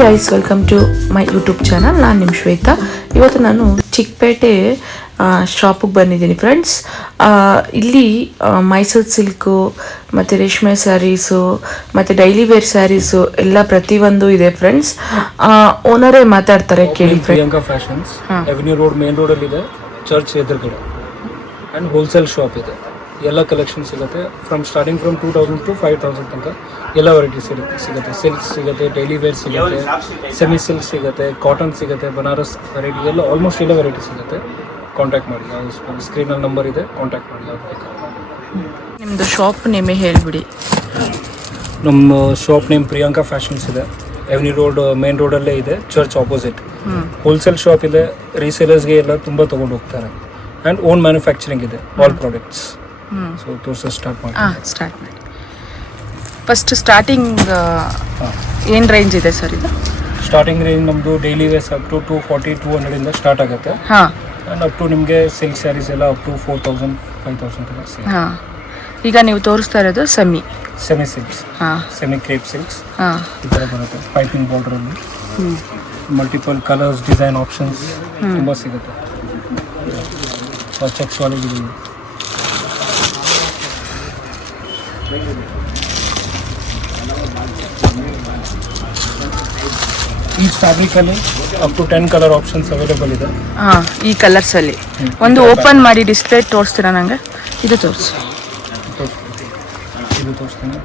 Guys welcome to my YouTube channel ನಾನು ನಿಮ್ಮ ಶ್ವೇತಾ. ಇವತ್ತು ನಾನು ಚಿಕ್ಕಪೇಟೆ ಶಾಪಿಗೆ ಬಂದಿದ್ದೀನಿ ಫ್ರೆಂಡ್ಸ್ ಇಲ್ಲಿ ಮೈಸೂರು ಸಿಲ್ಕು ಮತ್ತು ರೇಷ್ಮೆ ಸ್ಯಾರೀಸು ಮತ್ತು ಡೈಲಿ ವೇರ್ ಸ್ಯಾರೀಸು ಎಲ್ಲ ಪ್ರತಿಯೊಂದು ಇದೆ ಫ್ರೆಂಡ್ಸ್ ಓನರೇ ಮಾತಾಡ್ತಾರೆ ಕೇಳಿ Priyanka fashions avenue road main road ಅಲ್ಲಿ ಇದೆ ಚರ್ಚ್ ಎದುರುಗಡೆ. ಅಂಡ್ ಹೋಲ್ಸೇಲ್ ಶಾಪ್ ಇದೆ. ಎಲ್ಲ ಕಲೆಕ್ಷನ್ ಸಿಗುತ್ತೆ from starting from two thousand to five thousand ತನಕ. ಎಲ್ಲ ವೆರೈಟಿ ಸಿಗುತ್ತೆ ಸಿಗುತ್ತೆ. ಸಿಲ್ಕ್ ಸಿಗುತ್ತೆ ಡೈಲಿ ವೇರ್ ಸಿಗುತ್ತೆ ಸೆಮಿ ಸಿಲ್ಕ್ ಸಿಗುತ್ತೆ ಕಾಟನ್ ಸಿಗುತ್ತೆ ಬನಾರಸ್ ವೆರೈಟಿ ಎಲ್ಲ ಆಲ್ಮೋಸ್ಟ್ ಎಲ್ಲ ವೆರೈಟಿ ಸಿಗುತ್ತೆ. ಕಾಂಟ್ಯಾಕ್ಟ್ ಮಾಡಿ. ಸ್ಕ್ರೀನ್ ಸ್ಕ್ರೀನಲ್ಲಿ ನಂಬರ್ ಇದೆ ಕಾಂಟ್ಯಾಕ್ಟ್ ಮಾಡಿ. ಯಾವ್ದು ನಿಮ್ಮದು ಶಾಪ್ ನೇಮೇ ಹೇಳಿಬಿಡಿ. ನಮ್ಮ ಶಾಪ್ ನೇಮ್ ಪ್ರಿಯಾಂಕಾ ಫ್ಯಾಷನ್ಸ್ ಇದೆ. ಎವ್ನಿ ರೋಡ್ ಮೇನ್ ರೋಡಲ್ಲೇ ಇದೆ ಚರ್ಚ್ ಆಪೋಸಿಟ್ ಹೋಲ್ಸೇಲ್ ಶಾಪ್ ಇದೆ. ರೀಸೇಲರ್ಸ್ಗೆ ಎಲ್ಲ ತುಂಬ ತೊಗೊಂಡು ಹೋಗ್ತಾರೆ. ಆ್ಯಂಡ್ ಓನ್ ಮ್ಯಾನುಫ್ಯಾಕ್ಚರಿಂಗ್ ಇದೆ ಆಲ್ ಪ್ರಾಡಕ್ಟ್ಸ್ ಸೊ ತೋರಿಸೋ ಸ್ಟಾರ್ಟ್ ಮಾಡಿ ಸ್ಟಾರ್ಟ್ ಮಾಡಿ. ಫಸ್ಟ್ ಸ್ಟಾರ್ಟಿಂಗ್ ಏನು ರೇಂಜ್ ಇದೆ ಸರ್ ಇದು? ಸ್ಟಾರ್ಟಿಂಗ್ ರೇಂಜ್ ನಮ್ಮದು daily wears up to two forty two ಹಂಡ್ರೆಡಿಂದ start ಆಗುತ್ತೆ. ಹಾಂ. ಆ್ಯಂಡ್ ಅಪ್ ಟು ನಿಮಗೆ ಸಿಲ್ಕ್ ಸ್ಯಾರೀಸ್ ಎಲ್ಲ up to four thousand five thousand ಹಾಂ. ಈಗ ನೀವು ತೋರಿಸ್ತಾ ಇರೋದು ಸೆಮಿ ಸೆಮಿ ಸಿಲ್ಕ್ಸ್ ಹಾಂ. ಸೆಮಿ ಕ್ರೇಪ್ ಸಿಲ್ಕ್ಸ್ ಹಾಂ. ಈ ಥರ ಬರುತ್ತೆ. ಪೈಪಿಂಗ್ ಬಾರ್ಡ್ರಲ್ಲಿ ಮಲ್ಟಿಪಲ್ ಕಲರ್ಸ್ ಡಿಸೈನ್ ಆಪ್ಷನ್ಸ್ ತುಂಬ ಸಿಗುತ್ತೆ. ಚೆಕ್ಸ್ ವಾಲಿಗೆ ಈ ಫ್ಯಾಬ್ರಿಕಲ್ಲಿ up to ten colour options available ಇದೆ. ಹಾ ಈ ಕಲರ್ಸಲ್ಲಿ ಒಂದು ಓಪನ್ ಮಾಡಿ ಡಿಸ್ಪ್ಲೇ ತೋರಿಸ್ತೀರಾ ನನಗೆ ಇದು ತೋರಿಸಿ. ಇದು ತೋರಿಸ್ತೀನಿ.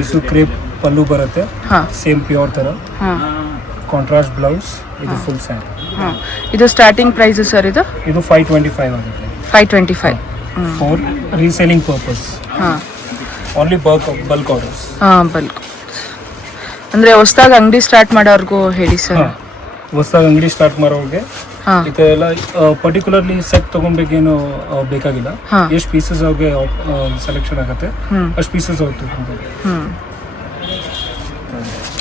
ಇದು ಕ್ರೇಪ್ ಪಲ್ಲು ಬರುತ್ತೆ. ಹಾಂ. ಸೇಮ್ ಪ್ಯೂರ್ ತರ. ಹಾಂ. ಕಾಂಟ್ರಾಸ್ಟ್ ಬ್ಲೌಸ್ ಇದು ಫುಲ್ ಸ್ಯಾರಿ ಹಾಂ. ಇದು ಸ್ಟಾರ್ಟಿಂಗ್ ಪ್ರೈಸ್ ಸರ್ ಇದು? ಇದು ಫೈವ್ ಟ್ವೆಂಟಿ ಫೈವ್ ಆಗುತ್ತೆ. Five twenty five for reselling purpose ಹಾಂ. ಓನ್ಲಿ ಬಲ್ಕ್ ಬಲ್ಕ್ ಆರ್ಡರ್ಸ್ ಹಾಂ ಬಲ್ಕ್ ಅಂದರೆ ಹೊಸ್ದಾಗಿ ಅಂಗಡಿ ಸ್ಟಾರ್ಟ್ ಮಾಡೋರ್ಗೂ ಹೇಳಿ ಸರ್ ಹಾಂ ಹೊಸದಾಗಿ ಅಂಗಡಿ ಸ್ಟಾರ್ಟ್ ಮಾಡೋರಿಗೆ. ಹಾಂ. ಪರ್ಟಿಕ್ಯುಲರ್ಲಿ ಸೆಟ್ ತೊಗೊಬೇಕೇನು ಬೇಕಾಗಿಲ್ಲ. ಹಾಂ. ಎಷ್ಟು ಪೀಸಸ್ ಅವ್ರಿಗೆ ಸೆಲೆಕ್ಷನ್ ಆಗುತ್ತೆ. ಹ್ಞೂ ಅಷ್ಟು ಪೀಸಸ್ ಅವ್ರು ತೊಗೊಬೋದು ಹ್ಞೂ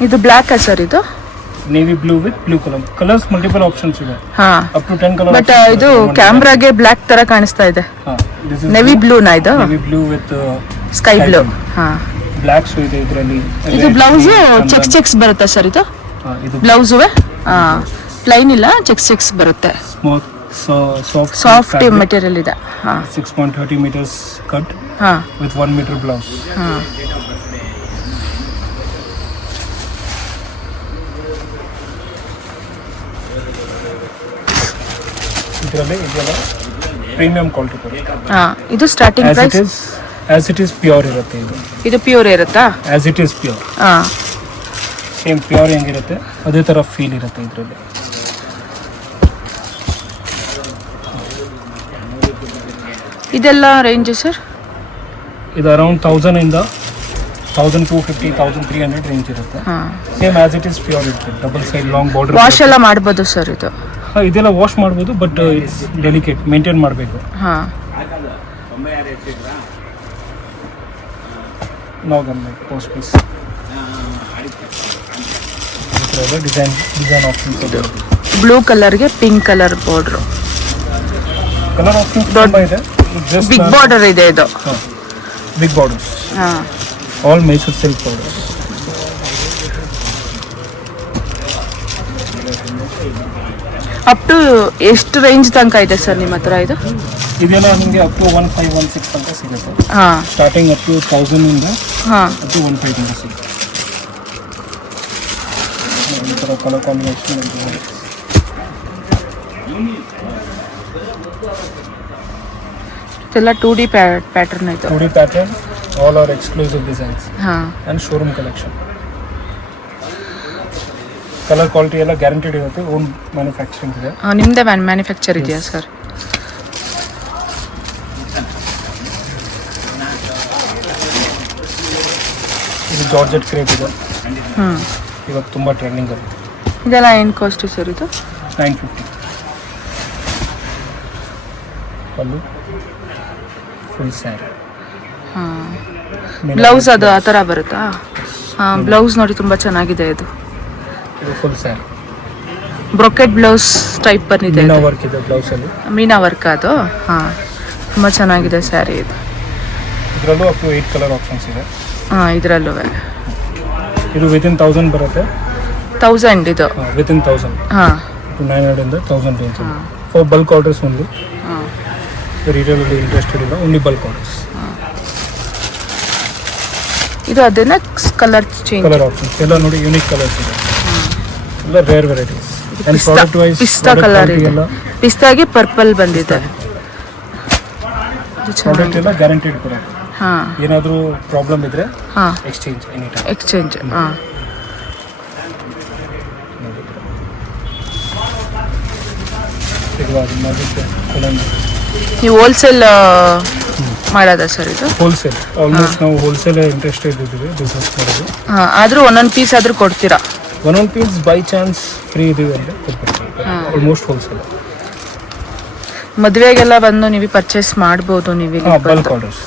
ಇದು ಬ್ಲ್ಯಾಕಾ ಸರ್ ಇದು? Navy blue with blue colour colours multiple options ಇದೆ. ಹಾಂ. Up to ten colour but ಇದು ಕ್ಯಾಮ್ರಾಗೆ ಬ್ಲ್ಯಾಕ್ ಥರ ಕಾಣಿಸ್ತಾ ಇದೆ. ದಿಸ್ ಇಸ್ ನಾ ಬ್ಲೂನಾ ಇದು navy blue with sky blue ಹಾಂ. ಬ್ಲ್ಯಾಕ್ಸ್ ಇದೆ ಇದರಲ್ಲಿ ಇದು. ಬ್ಲೌಸ್ ಚೆಕ್ಸ್ ಚೆಕ್ಸ್ ಬರುತ್ತಾ ಸರ್ ಇದು? ಬ್ಲೌಸ್ ಹಾಂ. ಪ್ಲೈನ್ ಇಲ್ಲ ಚೆಕ್ಸ್ ಚೆಕ್ಸ್ ಬರುತ್ತೆ. ಸ್ಮಾತ್ ಸಾಫ್ಟ್ ಸಾಫ್ಟ್ ಮೆಟೀರಿಯಲ್ ಇದೆ. ಹಾಂ. Six point thirty metres cut ಹಾಂ. ವಿತ್ ಒನ್ ಮೀಟರ್ ಬ್ಲೌಸ್ ಹಾಂ. ಇದರಲ್ಲಿ ಇದೆಲ್ಲ ಪ್ರೀಮಿಯಂ ಕ್ವಾಲಿಟಿ ಹಾಂ ಇದು starting price as it is pure ಇರುತ್ತೆ ಇದು. ಇದು ಪ್ಯೂರ್ ಇರುತ್ತಾ? ಆಸ್ ಇಟ್ ಇಸ್ ಪ್ಯೂರ್ ಹಾಂ ಸೇಮ್ ಪ್ಯೂರ್ ಹೆಂಗಿರುತ್ತೆ? ಅದೇ ಥರ ಫೀಲ್ ಇರುತ್ತೆ ಇದರಲ್ಲಿ. ಇದೆಲ್ಲ ರೇಂಜ್ ಸರ್? ಇದು around ತೌಸಂಡಿಂದ thousand two fifty thousand three hundred range ಇರುತ್ತೆ. ಹಾಂ. Same as it is pure ಇರುತ್ತೆ. Double side long border wash ಎಲ್ಲ ಮಾಡ್ಬೋದು ಸರ್ ಇದು? ಇದೆಲ್ಲ ವಾಶ್ ಮಾಡ್ಬೋದು ಬಟ್ ಇಟ್ಸ್ ಡೆಲಿಕೇಟ್ ಮೇಂಟೈನ್ ಮಾಡಬೇಕು. ಹಾಂ. ನಾವು ಗಮನಿಸಿ post piece design design options ಇದೆ blue ಕಲರ್ಗೆ pink colour border colour options ತುಂಬ ಇದೆ. ಜಸ್ಟ್ ಬಿಗ್ ಬಾರ್ಡರ್ ಇದೆ ಇದು. ಬಿಗ್ ಬಾರ್ಡರ್ ಹಾಂ. All Mysuru silk border up to ಎಷ್ಟು ರೇಂಜ್ ತನಕ ಇದೆ ಸರ್ ನಿಮ್ಮ ಹತ್ರ ಇದು? ಇದೆಲ್ಲ ನಿಮಗೆ up to one five one six ಅಂತ ಸಿಗುತ್ತೆ. ಹಾಂ. ಸ್ಟಾರ್ಟಿಂಗ್ ಅಪ್ ಟು ತೌಸಂಡಿಂದ ಹಾಂ. ಅಪ್ ಟು ಒನ್ ಫೈವ್ ತನಕ ಸಿಗುತ್ತೆ. ಈ ಥರ ಕಲರ್ ಕಾಂಬಿನೇಷನ್ ಇದೆಲ್ಲ ಟೂ ಡಿ ಪ್ಯಾಟರ್ನ್ ಆಯಿತು two D pattern all are exclusive designs ಹಾಂ. And showroom collection colour quality ಎಲ್ಲ ಗ್ಯಾರಂಟಿಡ್ ಇರುತ್ತೆ ಓನ್ ಮ್ಯಾನುಫ್ಯಾಕ್ಚರಿಂಗ್ ಇದೆ. ನಿಮ್ಮದೇ ಮ್ಯಾನ್ ಮ್ಯಾನುಫ್ಯಾಕ್ಚರ್ ಇದೆಯಾ ಸರ್ ಇದು ಜಾರ್ಜೆಟ್ ಕ್ರೇಪ್ ಇದೆ. ಹ್ಞೂ ಇವಾಗ ತುಂಬ ಟ್ರೆಂಡಿಂಗ್ ಅಲ್ಲಿ. ಇದೆಲ್ಲ ಏನು ಕಾಸ್ಟು ಸರ್ ಇದು? Nine fifty pallu. Full saree ಹಾಂ. ಬ್ಲೌಸ್ ಅದು ಆ ಥರ ಬರುತ್ತಾ? ಹಾಂ ಬ್ಲೌಸ್ ನೋಡಿ ತುಂಬ ಚೆನ್ನಾಗಿದೆ ಇದು. ಇದು full saree brocade blouse type ಬಂದಿದೆ ಮೀನಾ ವರ್ಕ್ ಇದೆ ಬ್ಲೌಸಲ್ಲಿ ಮೀನಾ ವರ್ಕ್ ಅದು? ಹಾಂ. ತುಂಬ ಚೆನ್ನಾಗಿದೆ ಸ್ಯಾರಿ ಇದು. ಇದರಲ್ಲೂ up to eight colour options ಇದೆ. ಹಾಂ ಇದರಲ್ಲೂ ಇದು ವಿತಿನ್ ತೌಸಂಡ್ ಬರುತ್ತೆ? ತೌಸಂಡ್ ಇದು. ವಿತಿನ್ ತೌಸಂಡ್ ಹಾಂ. Nine ಹಂಡ್ರೆಡಿಂದ thousand range for bulk orders ಒಂದು ಹಾಂ. ರಿಟೇಲಲ್ಲಿ ಇಂಟ್ರೆಸ್ಟೆಡ್ ಇಲ್ಲ ಓನ್ಲಿ ಬಲ್ಕ್ ಆರ್ಡರ್ಸ್ ಇದು ಅದನ್ನ ಕಲರ್ ಚೇಂಜ್ ಕಲರ್ ಆಪ್ಷನ್ಸ್ ಎಲ್ಲ ನೋಡಿ ಯೂನಿಕ್ ಕಲರ್ಸ್ ಇದೆ. ಎಲ್ಲ rare varieties product wise pista colour ಇದೆ. ಪಿಸ್ತಾಗೆ ಪರ್ಪಲ್ ಬಂದಿದೆ. ಪ್ರಾಡಕ್ಟ್ ಎಲ್ಲ ಗ್ಯಾರಂಟಿಡ್ ಹಾಂ ಏನಾದರೂ ಪ್ರಾಬ್ಲಮ್ ಇದ್ರೆ ಹಾಂ. ಎಕ್ಸ್ಚೇಂಜ್ ಎನಿ ಟೈಮ್ ಎಕ್ಸ್ಚೇಂಜ್ ಹಾಂ ನೀವು ಹೋಲ್ಸೇಲ್ ಮಾಡೋದ ಸರ್ ಇದು? ಹೋಲ್ಸೇಲ್ ಆಲ್ಮೋಸ್ಟ್ ನಾವು ಹೋಲ್ಸೇಲ್ ಇಂಟ್ರೆಸ್ಟ್ ಇದ್ದೀವಿ ಬಿಸ್ನೆಸ್ ಮಾಡೋದು. ಹಾಂ ಆದರೂ ಒಂದೊಂದು ಪೀಸ್ ಆದರೂ ಕೊಡ್ತೀರಾ? ಒಂದೊಂದು ಪೀಸ್ ಬೈ ಚಾನ್ಸ್ ಫ್ರೀ ಇದೀವಿ ಅಂದರೆ ಆಲ್ಮೋಸ್ಟ್ ಹೋಲ್ಸೇಲ್ ಮದುವೆಗೆಲ್ಲ ಬಂದು ನೀವು ಪರ್ಚೇಸ್ ಮಾಡಬಹುದು ನೀವು ಇಲ್ಲಿ ಬಲ್ಕ್ ಆರ್ಡರ್ಸ್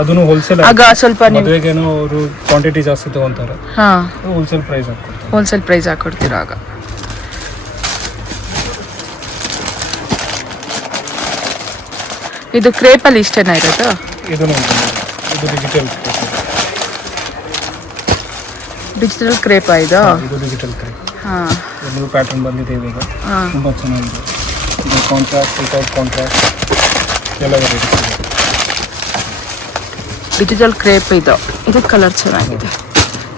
ಅದನ್ನು ಹೋಲ್ಸೇಲ್ ಆಗ ಸ್ವಲ್ಪ ನೀವು ಮದುವೆಗೇನೋ ಅವರು ಕ್ವಾಂಟಿಟಿ ಜಾಸ್ತಿ ತಗೊಂತಾರೆ. ಹಾಂ. ಹೋಲ್ಸೇಲ್ ಪ್ರೈಸ್ ಹಾಕ್ಕೊಡ್ತಾರೆ. ಹೋಲ್ಸೇಲ್ ಪ್ರೈಸ್ ಹಾಕೊಡ್ತೀರಾ ಆಗ? ಇದು ಕ್ರೇಪಲ್ಲಿ ಇಷ್ಟೇನಾ ಇರೋದು? ಇದನ್ನು ಇದು ಡಿಜಿಟಲ್ ಡಿಜಿಟಲ್ ಕ್ರೇಪ ಇದು? ಇದು ಡಿಜಿಟಲ್ ಕ್ರೇಪ್ ಹಾಂ. ನ್ಯೂ ಪ್ಯಾಟರ್ನ್ ಬಂದಿದೆ ಇವಾಗ. ಹಾಂ. ತುಂಬ ಚೆನ್ನಾಗಿದೆ. ಇದು ಕಾಂಟ್ರಾಕ್ಟ್ ವಿತೌಟ್ ಕಾಂಟ್ರಾಕ್ಟ್ ಎಲ್ಲ ವೆರೈಟೀಸ್ ಇದೆ ಡಿಜಿಟಲ್ ಕ್ರೇಪ್ ಇದು. ಇದು ಕಲರ್ ಚೆನ್ನಾಗಿದೆ.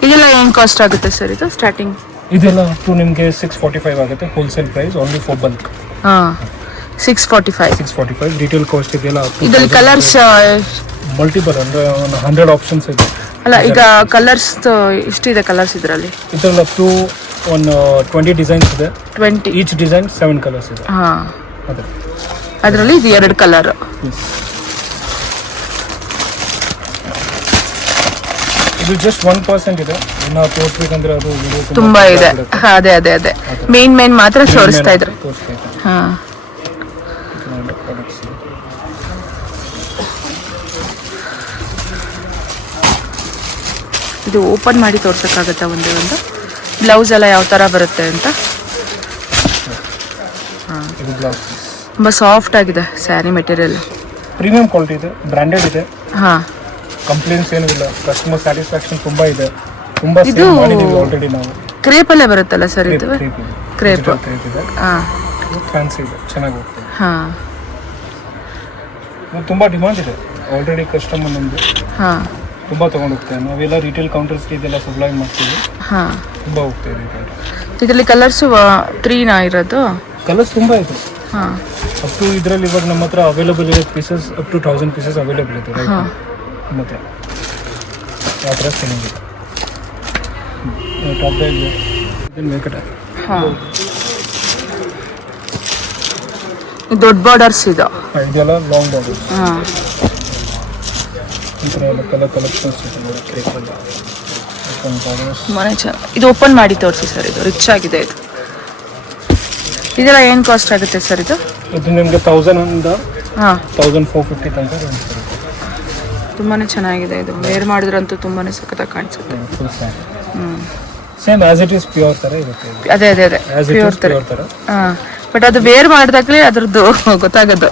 ಇದೆಲ್ಲ ಏನು ಕಾಸ್ಟ್ ಆಗುತ್ತೆ ಸರ್ ಇದು ಸ್ಟಾರ್ಟಿಂಗ್ ಇದೆಲ್ಲ ಟು ನಿಮಗೆ ಸಿಕ್ಸ್ ಫಾರ್ಟಿ ಫೈವ್ ಆಗುತ್ತೆ. Wholesale price only for bulk ಹಾಂ. Six forty five six forty five detail cost ಇದೆಲ್ಲ ಇದರಲ್ಲಿ ಕಲರ್ಸ್ ಮಲ್ಟಿಪಲ್ ಅಂದರೆ ಒಂದು ಹಂಡ್ರೆಡ್ ಆಪ್ಷನ್ಸ್ ಇದೆ. ಅಲ್ಲ ಈಗ ಕಲರ್ಸ್ ಇಷ್ಟಿದೆ ಕಲರ್ಸ್ ಇದರಲ್ಲಿ? ಇದರಲ್ಲಿ ಅಪ್ ಟು ಒಂದು ಟ್ವೆಂಟಿ ಡಿಸೈನ್ಸ್ ಇದೆ. Twenty each design seven colours ಇದೆ. ಹಾಂ. ಅದೇ. ಅದರಲ್ಲಿ ಇದು ಎರಡು ಕಲರ್ ಇದು ಜಸ್ಟ್ ಒನ್ ಪರ್ಸೆಂಟ್ ಇದೆ. ಇನ್ನು ತೋರಿಸ್ಬೇಕಂದ್ರೆ ಅದು video ತುಂಬಾ ಇದೆ. ಹಾ, ಅದೇ ಅದೇ ಅದೇ. ಮೇನ್ ಮೇನ್ ಮಾತ್ರ ತೋರಿಸ್ತಾ ಇದ್ರು. ತೋರಿಸ್ತಾ ಇದ್ದಾರೆ. ಹಾ. ಇದು ನೋಡಿ products. ಇದು. ಓಪನ್ ಮಾಡಿ ತೋರ್ಸಕ್ಕಾಗತ್ತಾ ಒಂದೇ ಒಂದು? ಬ್ಲೌಸ್ ಎಲ್ಲ ಯಾವ ತರ ಬರುತ್ತೆ ಅಂತ? ಇದು ಬ್ಲೌಸ್ ತುಂಬಾ ಸಾಫ್ಟ್ ಆಗಿದೆ ಸ್ಯಾರಿ ಮೆಟೀರಿಯಲ್ ಪ್ರೀಮಿಯಂ ಕ್ವಾಲಿಟಿ ಇದೆ ಬ್ರ್ಯಾಂಡೆಡ್ ಇದೆ. ಹಾ. ಕಂಪ್ಲೇಂಟ್ಸ್ ಏನೂ ಇಲ್ಲ. ಕಸ್ಟಮರ್ ಸ್ಯಾಟಿಸ್ಫ್ಯಾಕ್ಷನ್ ತುಂಬಾ ಇದೆ. ತುಂಬಾ ಇದು- ಆಲ್ರೆಡಿ ನಾವು. ಕ್ರೇಪಲ್ಲೇ ಬರುತ್ತಲ್ಲ ಸರ್ ಇದು? ಕ್ರೇಪ್ ಹಾ. ಫ್ಯಾನ್ಸಿ ಇದೆ. ಚೆನ್ನಾಗಿ ಹೋಗ್ತದೆ. ಹಾ. ತುಂಬಾ ಡಿಮಾಂಡ್ ಇದೆ. ಆಲ್ರೆಡಿ ಕಸ್ಟಮರ್ ನಮ್ದು. ಹಾ. ತುಂಬಾ ತಗೊಂಡು ಹೋಗ್ತೇವೆ ನಾವೆಲ್ಲ ರಿಟೇಲ್ ಕೌಂಟರ್ಸ್ಗೆ ಇದೆಲ್ಲ ಸಪ್ಲೈ ಮಾಡ್ತೀವಿ. ಹಾ. ತುಂಬಾ ಹೋಗ್ತಾ ಇದೆ ಇದರಲ್ಲಿ ಕಲರ್ಸು ತ್ರೀನಾ ಇರೋದು? ಕಲರ್ಸ್ ತುಂಬ ಇದೆ. ಹಾ. ಅಪ್ ಟು ಇದರಲ್ಲಿ ಇವಾಗ ನಮ್ಮ ಹತ್ರ ಅವೈಲೇಬಲ್ ಇರೋ pieces up to thousand pieces available ಇದೆ ರೈಟ್ ಹಾ. ನಮ್ಮ ಹತ್ರ. ಆ ಥರ ಚೆನ್ನಾಗಿದೆ. ಟಾಪ್ ಇದನ್ನು ವೆಂಕಟ ಹಾ. ಇದು ದೊಡ್ಡ ಬಾರ್ಡರ್ಸ್ ಇದು. ಇದೆಲ್ಲ ಲಾಂಗ್ ಬಾರ್ಡರ್ಸ್ ಹಾ. ಈ ಥರ ಎಲ್ಲ ಕಲರ್ ಕಲೆಕ್ಷನ್ಸ್ ಇದೆ ನೋಡಿ ಮನೆ ಚೆನ್ನಾಗಿ ಇದು ಓಪನ್ ಮಾಡಿ ತೋರಿಸಿ ಸರ್ ಇದು. ರಿಚ್ ಆಗಿದೆ ಇದು. ಇದೆಲ್ಲ ಏನು ಕಾಸ್ಟ್ ಆಗುತ್ತೆ ಸರ್ ಇದು? ಇದು ನಿಮಗೆ ತೌಸಂಡ್ ಹಾಂ. ತೌಸಂಡ್ ಫೋರ್ ಫಿಫ್ಟಿ ತನಕ. ತುಂಬಾ ಚೆನ್ನಾಗಿದೆ ಇದು. ವೇರ್ ಮಾಡಿದ್ರಂತೂ ತುಂಬಾ ಸಖತ್ತಾಗಿ ಕಾಣಿಸುತ್ತೆ. ಹ್ಞೂ same as it is pure ತರ ಇರುತ್ತೆ ಅದೇ ಅದೇ ಅದೇ. ಪ್ಯೂರ್ ತರ. ಥರ ಹಾಂ. ಬಟ್ ಅದು ವೇರ್ ಮಾಡಿದಾಗಲೇ ಅದ್ರದ್ದು ಗೊತ್ತಾಗೋದು.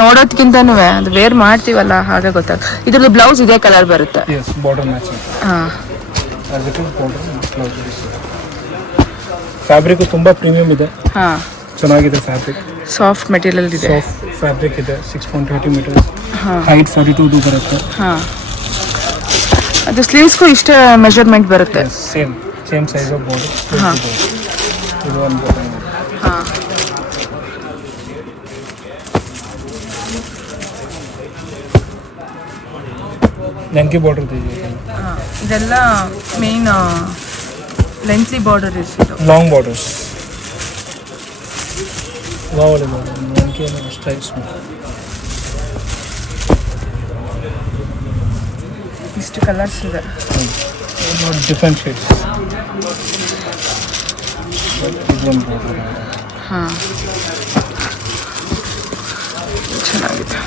ನೋಡೋದ್ಕಿಂತನೂ ಅದು ವೇರ್ ಮಾಡ್ತೀವಲ್ಲ ಹಾಗೆ ಗೊತ್ತಾಗ ಇದ್ರದ್ದು ಬ್ಲೌಸ್ ಇದೇ ಕಲರ್ ಬರುತ್ತೆ. ಎಸ್ ಬಾರ್ಡರ್ ಮ್ಯಾಚಿಂಗ್ ಹಾಂ as it is border fabric ತುಂಬಾ ಪ್ರೀಮಿಯಂ ಇದೆ. ಹಾಂ. ಚೆನ್ನಾಗಿದೆ ಫ್ಯಾಬ್ರಿಕ್ ಸಾಫ್ಟ್ ಮೆಟೀರಿಯಲ್ ಇದೆ. ಸಾಫ್ಟ್ ಫ್ಯಾಬ್ರಿಕ್ ಇದೆ ಸಿಕ್ಸ್ ಪಾಯಿಂಟ್ ಥರ್ಟಿ ಮೀಟರ್ಸ್ ಹಾಂ. ಹೈಟ್ ಫಾರ್ಟಿ ಟೂದು ಬರುತ್ತೆ. ಹಾಂ. ಅದು ಸ್ಲೀವ್ಸ್ಗೂ ಇಷ್ಟೇ ಮೆಜರ್ಮೆಂಟ್ ಬರುತ್ತೆ. Same same size of body ಹಾ. ಇದು ಒಂದು ಹಾಂ. ನೆಂಕಿ ಬಾರ್ಡರ್ ಇದೆ ಇದೆಲ್ಲ ಮೇನ್ ಲೆಂತ್ಲಿ ಬಾರ್ಡರ್ ಇರ್ಸಿದ್ದು ಲಾಂಗ್ ಬಾರ್ಡರ್ಸ್ ಲಾವಲಿ ಬಾರ್ಡರ್ ಅನ್ನೋ ಸ್ಟೈಲ್ಸ್ ಇಷ್ಟು ಕಲರ್ಸ್ ಇದೆ. ಡಿಫ್ರೆಂಟ್ ಶೇಡ್ಸ್ ಇದೊಂದು ಬಾರ್ಡರ್ ಹಾಂ. ಚೆನ್ನಾಗಿದೆ.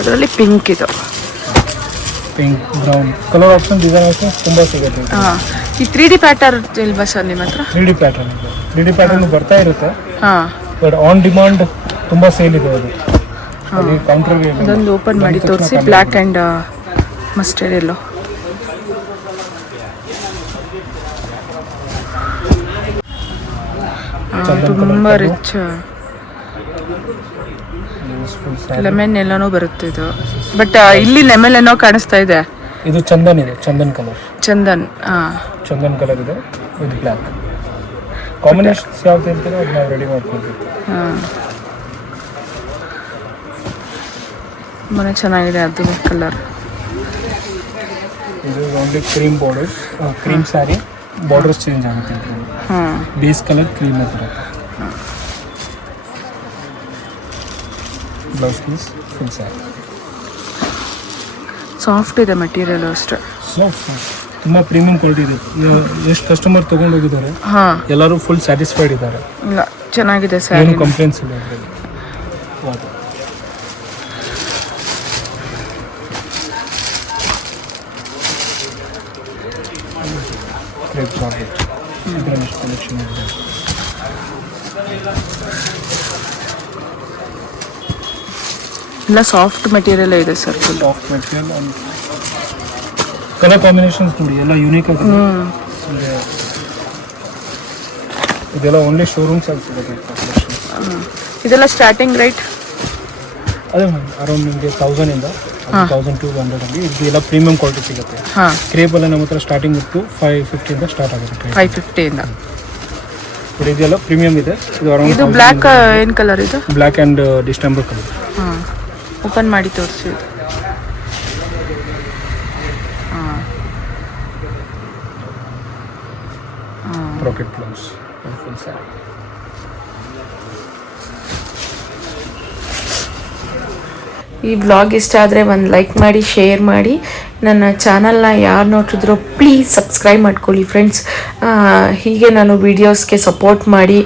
ಅದರಲ್ಲಿ ಪಿಂಕ್ ಇದು. Pink brown colour option design options ತುಂಬ ಸಿಗುತ್ತೆ. ಹಾಂ ಈ ತ್ರೀ ಡಿ ಪ್ಯಾಟರ್ನ್ ಇಲ್ವಾ ಸರ್ ನಿಮ್ಮ ಹತ್ರ? ತ್ರೀ ಡಿ ಪ್ಯಾಟರ್ನ್ ಇದೆ. ತ್ರೀ ಡಿ ಪ್ಯಾಟರ್ನ್ ಬರ್ತಾ ಇರುತ್ತೆ. ಹಾಂ. ಬಟ್ ಆನ್ ಡಿಮಾಂಡ್ ತುಂಬ ಸೇಲ್ ಇದೆ ಅದು. ಅದೊಂದು ಓಪನ್ ಮಾಡಿ ತೋರಿಸಿ ಬ್ಲ್ಯಾಕ್ ಆ್ಯಂಡ್ ಮಸ್ಟರ್ಡ್ ಎಲ್ಲೋ ತುಂಬ ರಿಚ್ ಲೆಮನ್ ಎಲ್ಲನೂ ಬರುತ್ತೆ ಇದು. ಬಟ್ ಇಲ್ಲಿ ಲೆಮನ್ ಏನೋ ಕಾಣಿಸ್ತಾ ಇದೆ. ಇದು ಚಂದನ್ ಇದೆ ಚಂದನ್ ಕಲರ್. ಚಂದನ್ ಹಾಂ ಚಂದನ್ ಕಲರ್ ಇದೆ ವಿತ್ ಬ್ಲ್ಯಾಕ್. ಕಾಂಬಿನೇಷನ್ಸ್ ಯಾವ್ದು ಇರ್ತೀರೋ ಅದನ್ನ ನಾವು ರೆಡಿ ಮಾಡ್ಕೊಳ್ತೀವಿ. ಹಾಂ. ತುಂಬಾ ಚೆನ್ನಾಗಿದೆ ಅದು ಕಲರ್ ಇದು only cream borders cream sari borders change ಆಗುತ್ತೆ. ಹಾಂ. ಬೇಸ್ ಕಲರ್ ಕ್ರೀಮ್ ಬರುತ್ತೆ blouse piece full sari soft ಇದೆ ಮೆಟೀರಿಯಲ್ ಅಷ್ಟೇ. ಸಾಫ್ಟ್ ತುಂಬ ಪ್ರೀಮಿಯಂ ಕ್ವಾಲಿಟಿ ಇದೆ. ಎಷ್ಟು ಕಸ್ಟಮರ್ ತಗೊಂಡೋಗಿದ್ದಾರೆ ಹಾಂ. ಎಲ್ಲರೂ ಫುಲ್ ಸ್ಯಾಟಿಸ್ಫೈಡ್ ಇದ್ದಾರೆ. ಇಲ್ಲ ಚೆನ್ನಾಗಿದೆ ಏನು ಸ್ಯಾರಿ ಕಂಪ್ಲೇಂಟ್ಸ್ ಇಲ್ಲ ಇದರಲ್ಲಿ. ಕ್ರೇಪ್ ಜಾರ್ಜೆಟ್ ಇದರಲ್ಲಿ ಕಲೆಕ್ಷನ್ ಇದೆ? ಎಲ್ಲ ಸಾಫ್ಟ್ ಮೆಟೀರಿಯಲ್ ಇದೆ sir soft material colour combinations ನೋಡಿ ಎಲ್ಲ ಯೂನಿಕ್ ಆಗಿದೆ. ಇದೆಲ್ಲ ಓನ್ಲಿ ಶೋರೂಮ್ಸ್ ಅಲ್ಲಿ ಸಿಗುತ್ತೆ. ಇದೆಲ್ಲ ಸ್ಟಾರ್ಟಿಂಗ್ ರೇಟ್ ಅದೇ ಮ್ಯಾಮ್ ಅರೌಂಡ್ ನಿಮಗೆ ತೌಸಂಡಿಂದ ತೌಸಂಡ್ ಟು ಹಂಡ್ರೆಡಲ್ಲಿ ಇದೆಲ್ಲ ಪ್ರೀಮಿಯಂ ಕ್ವಾಲಿಟಿ ಸಿಗುತ್ತೆ. ಕ್ರೇಪ್ ಎಲ್ಲ ನಮ್ಮ ಹತ್ರ ಸ್ಟಾರ್ಟಿಂಗ್ ಇತ್ತು ಫೈವ್ ಫಿಫ್ಟಿಯಿಂದ ಸ್ಟಾರ್ಟ್ ಆಗುತ್ತೆ ಫೈವ್ ಫಿಫ್ಟಿಯಿಂದ ಇದೆಲ್ಲ ಪ್ರೀಮಿಯಂ ಇದೆ. ಇದು ಅರೌಂಡ್ ಇದು ಬ್ಲ್ಯಾಕ್ ಏನು ಕಲರ್ ಇದು? ಬ್ಲ್ಯಾಕ್ ಆ್ಯಂಡ್ ಡಿಸ್ಟೆಂಬರ್ ಕಲರ್ ಹಾಂ. ಓಪನ್ ಮಾಡಿ ತೋರಿಸಿ. ಹಾಂ. ರಾಕೆಟ್ ಬ್ಲೌಸ್ ಫುಲ್ ಸ್ಯಾರಿ ಈ ಬ್ಲಾಗ್ ಇಷ್ಟ ಆದರೆ ಒಂದು ಲೈಕ್ ಮಾಡಿ ಶೇರ್ ಮಾಡಿ. ನನ್ನ ಚಾನಲ್ನ ಯಾರು ನೋಡ್ತಿದ್ರೋ ಪ್ಲೀಸ್ ಸಬ್ಸ್ಕ್ರೈಬ್ ಮಾಡ್ಕೊಳ್ಳಿ ಫ್ರೆಂಡ್ಸ್ ಹೀಗೆ ನಾನು ವೀಡಿಯೋಸ್ಗೆ ಸಪೋರ್ಟ್ ಮಾಡಿ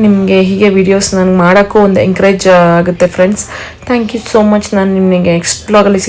ನಿಮಗೆ ಹೀಗೆ ವೀಡಿಯೋಸ್ ನನಗೆ ಮಾಡೋಕ್ಕೂ ಒಂದು ಎಂಕರೇಜ್ ಆಗುತ್ತೆ friends thank you so much ನಾನು ನಿಮಗೆ ನೆಕ್ಸ್ಟ್ ಬ್ಲಾಗಲ್ಲಿ